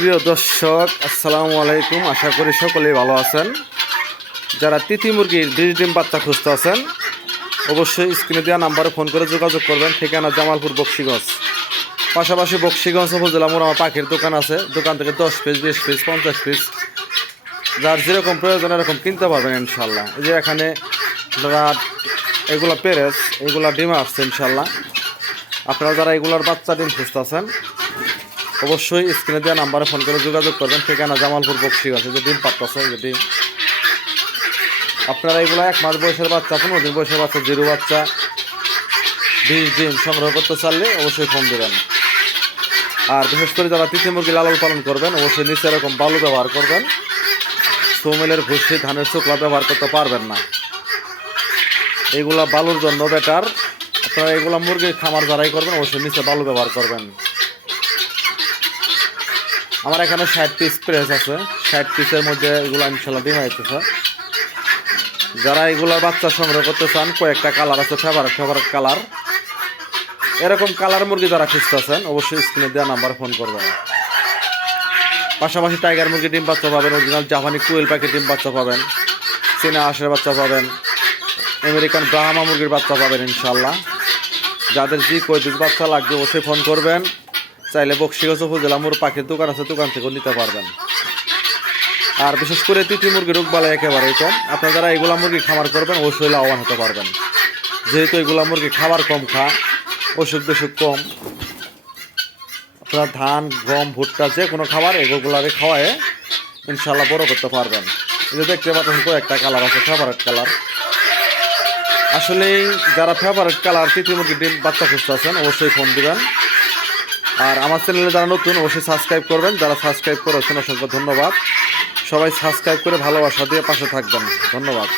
প্রিয় দর্শক, আসসালামু আলাইকুম। আশা করি সকলেই ভালো আছেন। যারা তিথি মুরগির ডিম বাচ্চা খুঁজতে আছেন অবশ্যই স্ক্রিনে দেওয়া নাম্বারে ফোন করে যোগাযোগ করবেন। ঠিকানা জামালপুর বক্সিগঞ্জ, পাশাপাশি বক্সিগঞ্জ উপজেলা মোড় আমার পাখির দোকান আছে। দোকান থেকে 10 পিস 20 পিস 50 পিস যার যেরকম প্রয়োজন এরকম কিনতে পারবেন ইনশাল্লাহ। এই যে এখানে এগুলা পেরেস, এগুলা ডিম আসছে ইনশাল্লাহ। আপনারা যারা এগুলার বাচ্চা ডিম খুঁজতে আছেন অবশ্যই স্ক্রিনে দেওয়া নাম্বারে ফোন করে যোগাযোগ করবেন। ঠিকানা জামালপুর বক্সিগঞ্জ। যে ডিম পাত্তাছে যে ডিম, আপনারা এগুলো 1 মাস বয়সের বাচ্চা, 15 দিন বয়সের বাচ্চা, জিরো বাচ্চা 20 ডিম সংগ্রহ করতে চাইলে অবশ্যই ফোন দেবেন। আর বিশেষ করে যারা তিথি মুরগি লালন পালন করবেন অবশ্যই নিচে এরকম বালু ব্যবহার করবেন। সৌমেলের ভুসি, ধানের শুকলা ব্যবহার করতে পারবেন না। এগুলা বালুর জন্য বেটার। আপনারা এগুলা মুরগির খামার যারাই করবেন অবশ্যই নিচে বালু ব্যবহার করবেন। আমার এখানে 60 পিস প্রেস আছে। 60 পিসের মধ্যে এগুলো ইনশাল্লাহ ডিম হইতেছে। যারা এগুলার বাচ্চা সংগ্রহ করতে চান, কয়েকটা কালার আছে, ফেভারিট কালার। এরকম কালার মুরগি যারা খুঁজতেছেন অবশ্যই স্ক্রিনে দেওয়া নাম্বার ফোন করবেন। পাশাপাশি টাইগার মুরগি ডিম বাচ্চা পাবেন, অরিজিনাল জাপানি কুয়েল পাখির ডিম বাচ্চা পাবেন, চীনা হাঁসের বাচ্চা পাবেন, আমেরিকান ব্রাহ্মা মুরগির বাচ্চা পাবেন ইনশাল্লাহ। যাদের যে কই পিস বাচ্চা লাগবে অবশ্যই ফোন করবেন। চাইলে বক্সিগঞ্জ উপজেলা মোড় পাখির দোকান আছে, দোকান থেকেও নিতে পারবেন। আর বিশেষ করে তিথি মুরগি রোগবালাই একেবারেই কম। আপনারা যারা এগুলা মুরগি খামার করবেন অবশ্যই লাভবান হতে পারবেন। যেহেতু এগুলা মুরগি খাবার কম খায়, অসুখ বিসুখ কম। আপনারা ধান, গম, ভুট্টা যে কোনো খাবার এগুলারে খাওয়ায় ইনশাল্লাহ বড় করতে পারবেন। এই যে দেখতে পাচ্ছেন কয়েকটা কালার আছে, ফেভারিট কালার। আসলে যারা ফেভারিট কালার তিথি মুরগি ডিম বাচ্চা খুঁজতে আছেন অবশ্যই ফোন দিবেন। আর আমার চ্যানেলে যারা নতুন অবশ্যই সাবস্ক্রাইব করবেন। যারা সাবস্ক্রাইব করেছেন অসংখ্য ধন্যবাদ। সবাই সাবস্ক্রাইব করে ভালোবাসা দিয়ে পাশে থাকবেন। ধন্যবাদ।